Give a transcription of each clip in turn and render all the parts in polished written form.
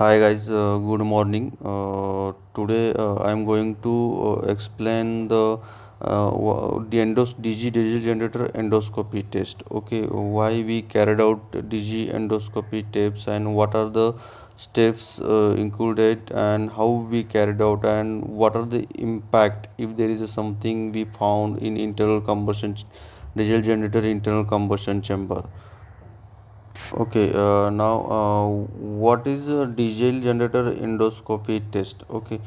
Hi guys, good morning. Today I am going to explain the DG digital generator endoscopy test. Okay, why we carried out DG endoscopy tapes and what are the steps included and how we carried out and what are the impact if there is something we found in internal combustion digital generator internal combustion chamber. Okay, what is a diesel generator endoscopy test? Okay,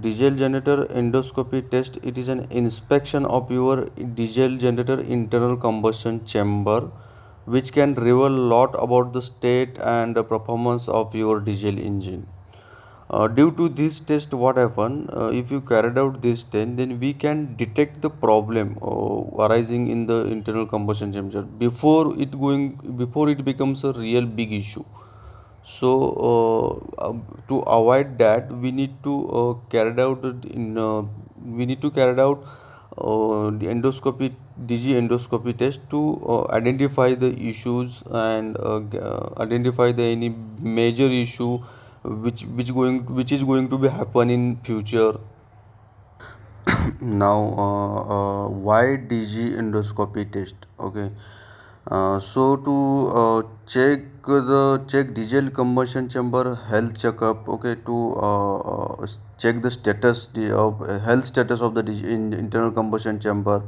diesel generator endoscopy test. It is an inspection of your diesel generator internal combustion chamber, which can reveal a lot about the state and the performance of your diesel engine. Due to this test, what happen? If you carried out this test, then we can detect the problem arising in the internal combustion chamber before it becomes a real big issue. So to avoid that, we need to carry out the endoscopy DG endoscopy test to identify the issues and identify the any major issue which is going to be happen in future. Now why DG endoscopy test? Okay, so to check diesel combustion chamber health checkup. Okay, to check the status of health status of the internal combustion chamber.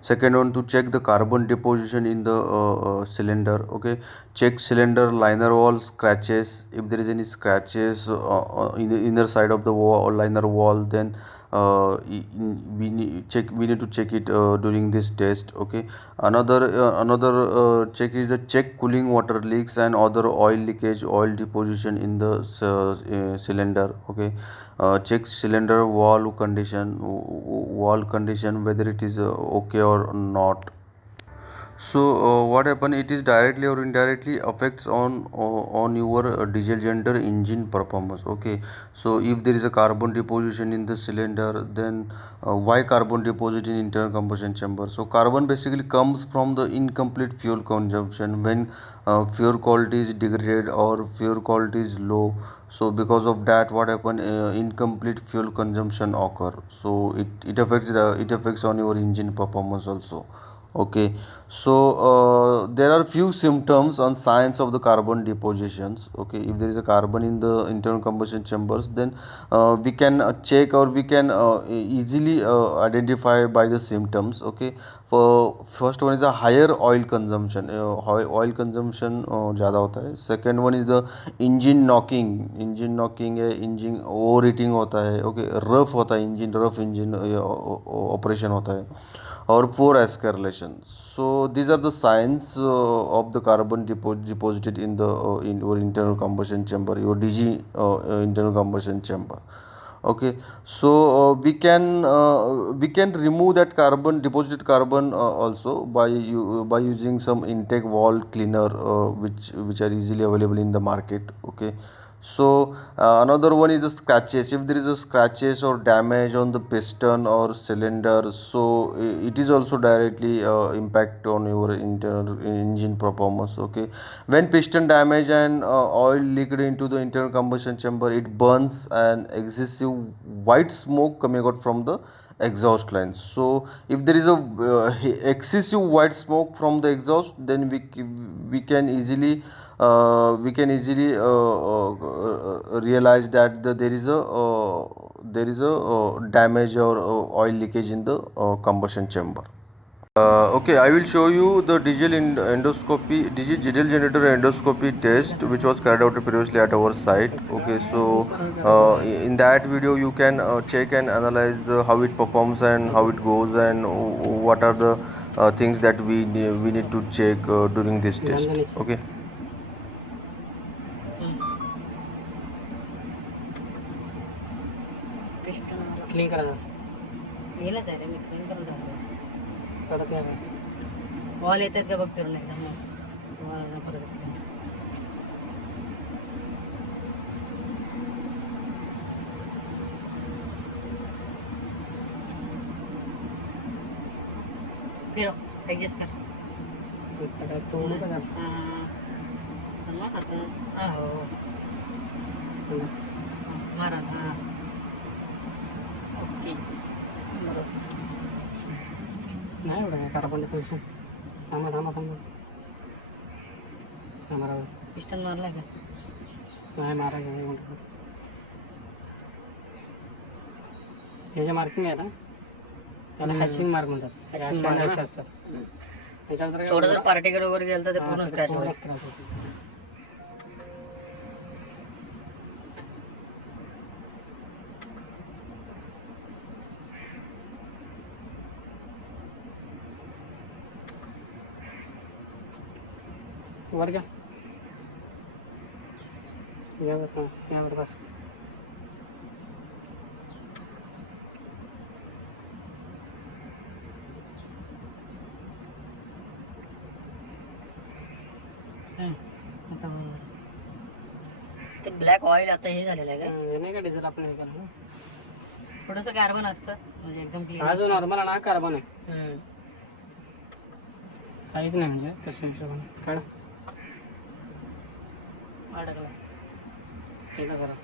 Second one, to check the carbon deposition in the cylinder. Okay, check cylinder liner wall scratches. If there is any scratches in the inner side of the wall or liner wall, then we need to check it during this test. Okay, another check is the check cooling water leaks and other oil leakage, oil deposition in the cylinder. Okay, check cylinder wall condition whether it is okay or not. So what happen? It is directly or indirectly affects on your diesel generator engine performance. Okay, so if there is a carbon deposition in the cylinder, then why carbon deposit in internal combustion chamber? So carbon basically comes from the incomplete fuel consumption when fuel quality is degraded or fuel quality is low. So because of that, what happen? Incomplete fuel consumption occur. So it affects on your engine performance also. Okay, so there are few symptoms on signs of the carbon depositions. Okay, if there is a carbon in the internal combustion chambers, then we can check or we can easily identify by the symptoms. Okay, for first one is the higher oil consumption. Oil consumption ज़्यादा होता है. Second one is the engine knocking. Engine knocking है, engine overheating होता है. Okay, rough होता है engine, rough engine operation होता है. Or poor escalation. So these are the signs of the carbon deposited in your internal combustion chamber, your DG internal combustion chamber. Okay, so we can remove that carbon deposited carbon also by using some intake valve cleaner which are easily available in the market. Okay, so another one is the scratches. If there is a scratches or damage on the piston or cylinder, so it is also directly impact on your internal engine performance. Okay, when piston damage and oil leaked into the internal combustion chamber, it burns an excessive white smoke coming out from the exhaust lines. So if there is a excessive white smoke from the exhaust, then we can easily realize that there is a damage or oil leakage in the combustion chamber. Okay, I will show you the diesel generator endoscopy test, which was carried out previously at our site. Okay, so in that video you can check and analyze how it performs and how it goes and what are the things that we need to check during this test. Okay. Clean करा गेलं sir मी clean करून राहतो परत wall येतात का बघ फिरून एकदम वॉल परत फिरो ॲडजस्ट कर तोडू का हो मारा. हां ओके बरोबर. नाही एवढं काय कार्बन डिपॉझिशन. थांबा थांबा थांबा. हां बरोबर. पिस्टन मारला का? नाही मारायचं नाही म्हणतो. हे जे मार्किंग आहे ना त्याला हॅचिंग मार्क म्हणतात. Hatching mark असतात. त्याच्यावर जर थोडं जर पार्टिकल वर गेलं तर ते पूर्ण स्क्रॅच होईल. स्क्रॅच होतो. वर घ्या. यावर बस. आता बरोबर. ते ब्लॅक ऑइल आता हे झालेलं आहे का? हे नाही का डिझेल आपण हे केलं ना. थोडंसं कार्बन असतंच म्हणजे एकदम क्लीन. हा जो नॉर्मल आहे ना कार्बन आहे. काहीच नाही म्हणजे तसं हिशोबाने काढ. अडकला. ठीक आहे जरा